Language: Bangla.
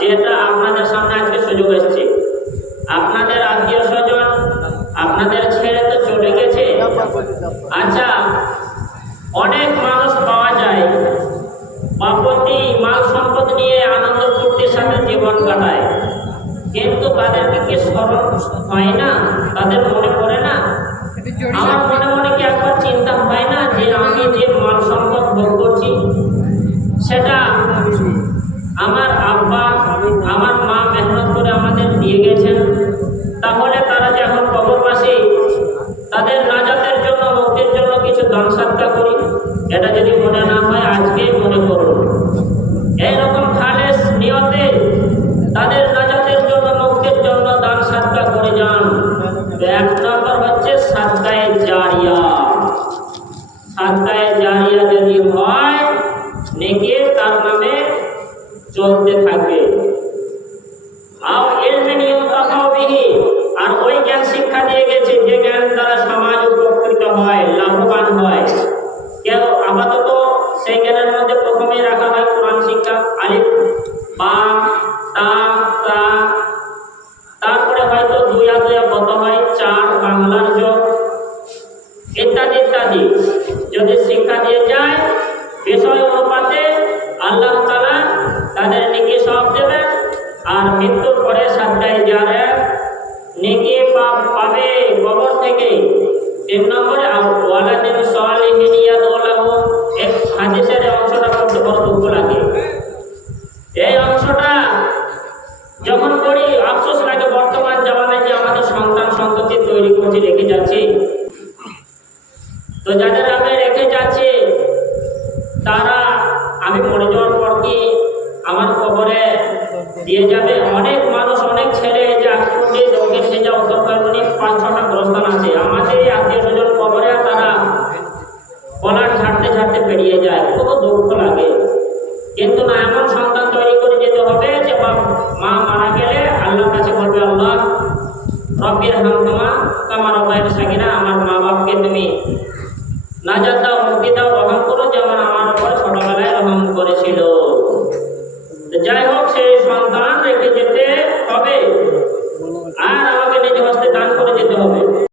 যেটা আপনাদের সামনে আজকে সুযোগ এসেছে। আপনাদের আত্মীয় স্বজন, আপনাদের তো চলে গেছে। আচ্ছা অনেক মানুষ পাওয়া যায়, বাপতি মাল সম্পদ নিয়ে আনন্দ ফুর্তির সাথে জীবন কাটায়। কিন্তু তাদেরকে স্মরণ হয় না? তাদের মনে চলতে থাকবে। আর ওই জ্ঞান শিক্ষা দিয়ে গেছে যে জ্ঞান দ্বারা সমাজ উপকৃত হয়, লাভবান হয়। কেন? আপাতত সেই জ্ঞানের মধ্যে প্রথমে রাখা হয় কোরআন শিক্ষা, আলিফ বা তা আর মৃত্যুর পরে সাতটায় যারা নেকি পাপ পাবে কবর থেকে। তিন নম্বরে ওয়ালাদিন সালিহিনিয়া দোলাহু এক হাদিসের অংশটা পড়তে বড় দুঃখ লাগে। এই অংশটা যখন পড়ি, আফসোস লাগে, বর্তমান জামানায় যে আমাদের সন্তান সন্ততি তৈরি করছি, রেখে যাচ্ছি। তো যাদের আমি রেখে যাচ্ছি, তারা আমি মরে যাওয়ার পর কি আমার কবরে দিয়ে যাবে। অনেক মানুষ, অনেক ছেলে যে আজকে সেজা উত্তর কারণে পাঁচ ছটা প্রস্থান আছে। আমাদের এই আত্মীয় স্বজন কবরে তারা কলার ছাড়তে ছাড়তে পেরিয়ে যায়। খুব দুঃখ লাগে। কিন্তু না, এমন সন্তান তৈরি করে যেতে হবে যে মা মারা গেলে আল্লাহর কাছে বলবে, আল্লাহ রব্বির হামতুমা কামার অবায়ের সাকিনা আমার মা বাপকে তুমি নাজাত